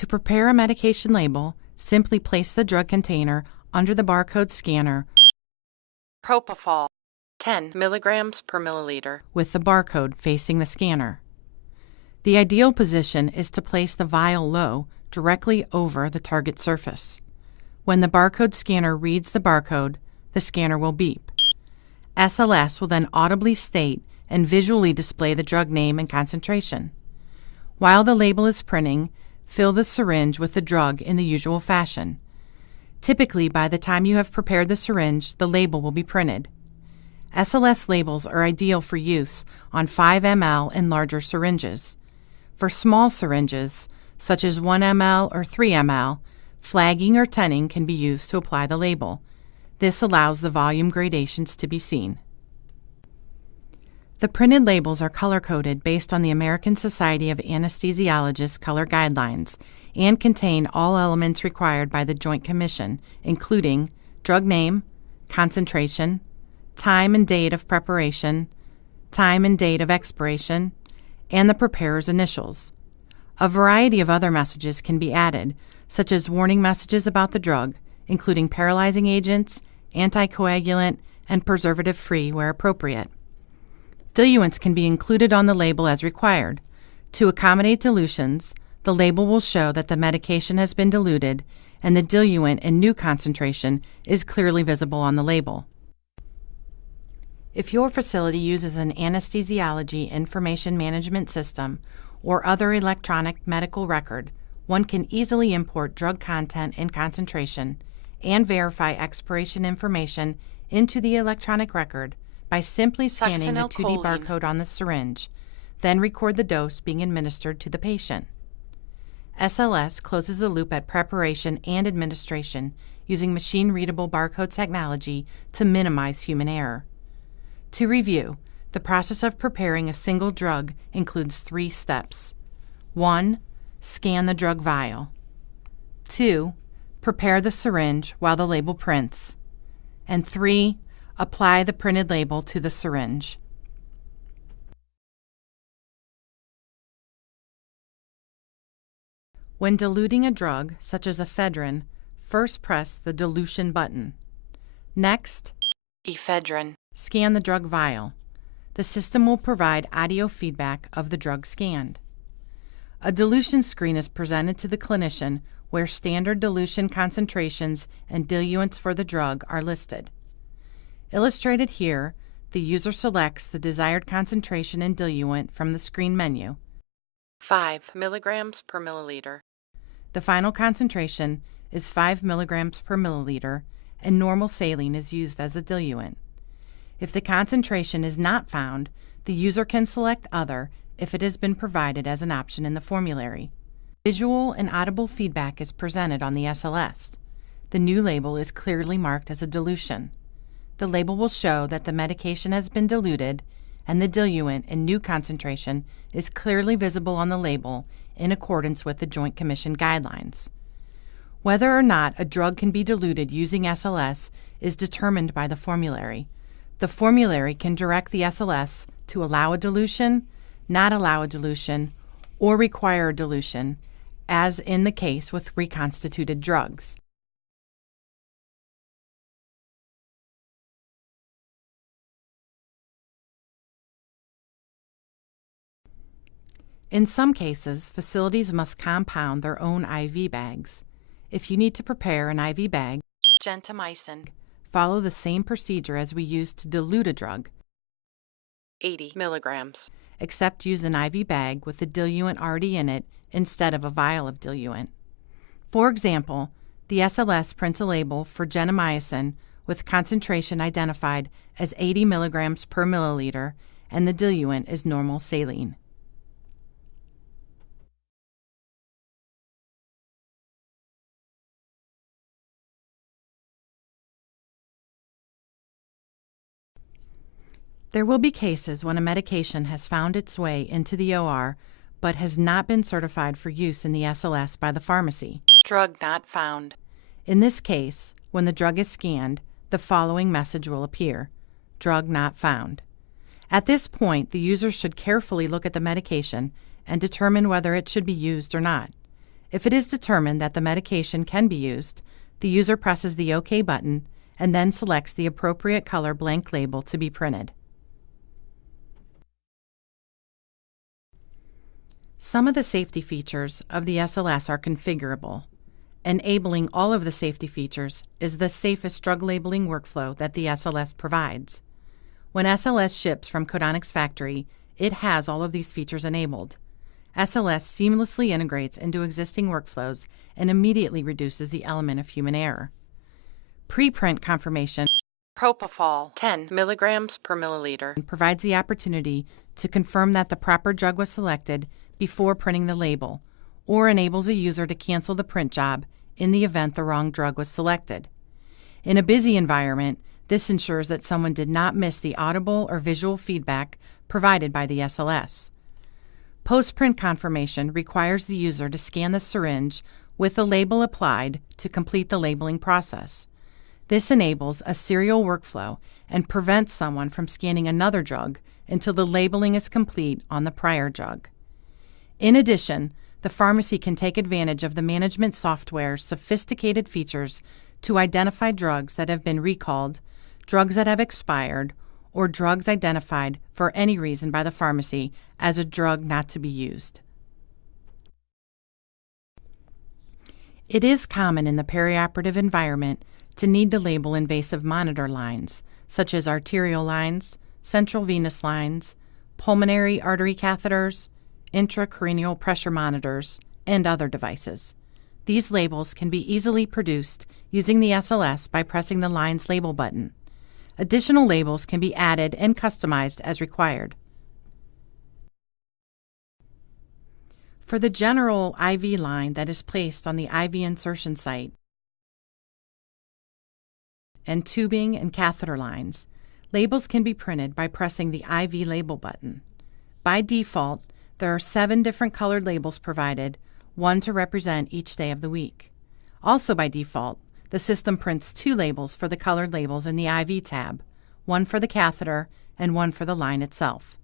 To prepare a medication label, simply place the drug container under the barcode scanner, propofol, 10 milligrams per milliliter, with the barcode facing the scanner. The ideal position is to place the vial low, directly over the target surface. When the barcode scanner reads the barcode, the scanner will beep. SLS will then audibly state and visually display the drug name and concentration. While the label is printing, fill the syringe with the drug in the usual fashion. Typically, by the time you have prepared the syringe, the label will be printed. SLS labels are ideal for use on 5 ml and larger syringes. For small syringes, such as 1 ml or 3 ml, flagging or tinning can be used to apply the label. This allows the volume gradations to be seen. The printed labels are color-coded based on the American Society of Anesthesiologists color guidelines and contain all elements required by the Joint Commission, including drug name, concentration, time and date of preparation, time and date of expiration, and the preparer's initials. A variety of other messages can be added, such as warning messages about the drug, including paralyzing agents, anticoagulant, and preservative-free where appropriate. Diluents can be included on the label as required. To accommodate dilutions, the label will show that the medication has been diluted and the diluent and new concentration is clearly visible on the label. If your facility uses an anesthesiology information management system or other electronic medical record, one can easily import drug content and concentration and verify expiration information into the electronic record by simply scanning the 2D barcode on the syringe, then record the dose being administered to the patient. SLS closes the loop at preparation and administration using machine-readable barcode technology to minimize human error. To review, the process of preparing a single drug includes 3 steps. 1. Scan the drug vial. 2. Prepare the syringe while the label prints. And 3. Apply the printed label to the syringe. When diluting a drug, such as ephedrine, first press the dilution button. Next, ephedrine. Scan the drug vial. The system will provide audio feedback of the drug scanned. A dilution screen is presented to the clinician where standard dilution concentrations and diluents for the drug are listed. Illustrated here, the user selects the desired concentration and diluent from the screen menu. 5 milligrams per milliliter. The final concentration is 5 milligrams per milliliter, and normal saline is used as a diluent. If the concentration is not found, the user can select Other if it has been provided as an option in the formulary. Visual and audible feedback is presented on the SLS. The new label is clearly marked as a dilution. The label will show that the medication has been diluted, and the diluent and new concentration is clearly visible on the label in accordance with the Joint Commission guidelines. Whether or not a drug can be diluted using SLS is determined by the formulary. The formulary can direct the SLS to allow a dilution, not allow a dilution, or require a dilution, as in the case with reconstituted drugs. In some cases, facilities must compound their own IV bags. If you need to prepare an IV bag, gentamicin, follow the same procedure as we use to dilute a drug, 80 milligrams, except use an IV bag with the diluent already in it instead of a vial of diluent. For example, the SLS prints a label for gentamicin with concentration identified as 80 milligrams per milliliter, and the diluent is normal saline. There will be cases when a medication has found its way into the OR but has not been certified for use in the SLS by the pharmacy. Drug not found. In this case, when the drug is scanned, the following message will appear: drug not found. At this point, the user should carefully look at the medication and determine whether it should be used or not. If it is determined that the medication can be used, the user presses the OK button and then selects the appropriate color blank label to be printed. Some of the safety features of the SLS are configurable. Enabling all of the safety features is the safest drug labeling workflow that the SLS provides. When SLS ships from Codonics factory, it has all of these features enabled. SLS seamlessly integrates into existing workflows and immediately reduces the element of human error. Preprint confirmation, propofol 10 milligrams per milliliter, provides the opportunity to confirm that the proper drug was selected before printing the label, or enables a user to cancel the print job in the event the wrong drug was selected. In a busy environment, this ensures that someone did not miss the audible or visual feedback provided by the SLS. Post-print confirmation requires the user to scan the syringe with the label applied to complete the labeling process. This enables a serial workflow and prevents someone from scanning another drug until the labeling is complete on the prior drug. In addition, the pharmacy can take advantage of the management software's sophisticated features to identify drugs that have been recalled, drugs that have expired, or drugs identified for any reason by the pharmacy as a drug not to be used. It is common in the perioperative environment to need to label invasive monitor lines, such as arterial lines, central venous lines, pulmonary artery catheters, intracranial pressure monitors, and other devices. These labels can be easily produced using the SLS by pressing the Lines Label button. Additional labels can be added and customized as required. For the general IV line that is placed on the IV insertion site and tubing and catheter lines, labels can be printed by pressing the IV Label button. By default, there are 7 different colored labels provided, one to represent each day of the week. Also by default, the system prints 2 labels for the colored labels in the IV tab, one for the catheter and one for the line itself.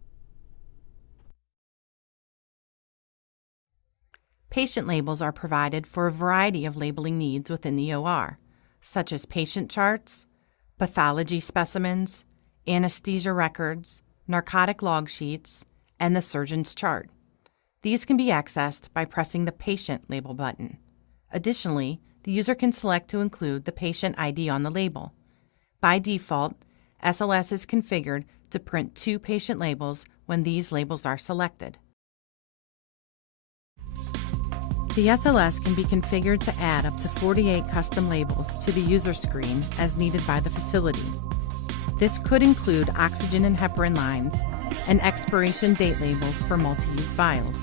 Patient labels are provided for a variety of labeling needs within the OR, such as patient charts, pathology specimens, anesthesia records, narcotic log sheets, and the surgeon's chart. These can be accessed by pressing the Patient Label button. Additionally, the user can select to include the patient ID on the label. By default, SLS is configured to print 2 patient labels when these labels are selected. The SLS can be configured to add up to 48 custom labels to the user screen as needed by the facility. This could include oxygen and heparin lines and expiration date labels for multi-use vials.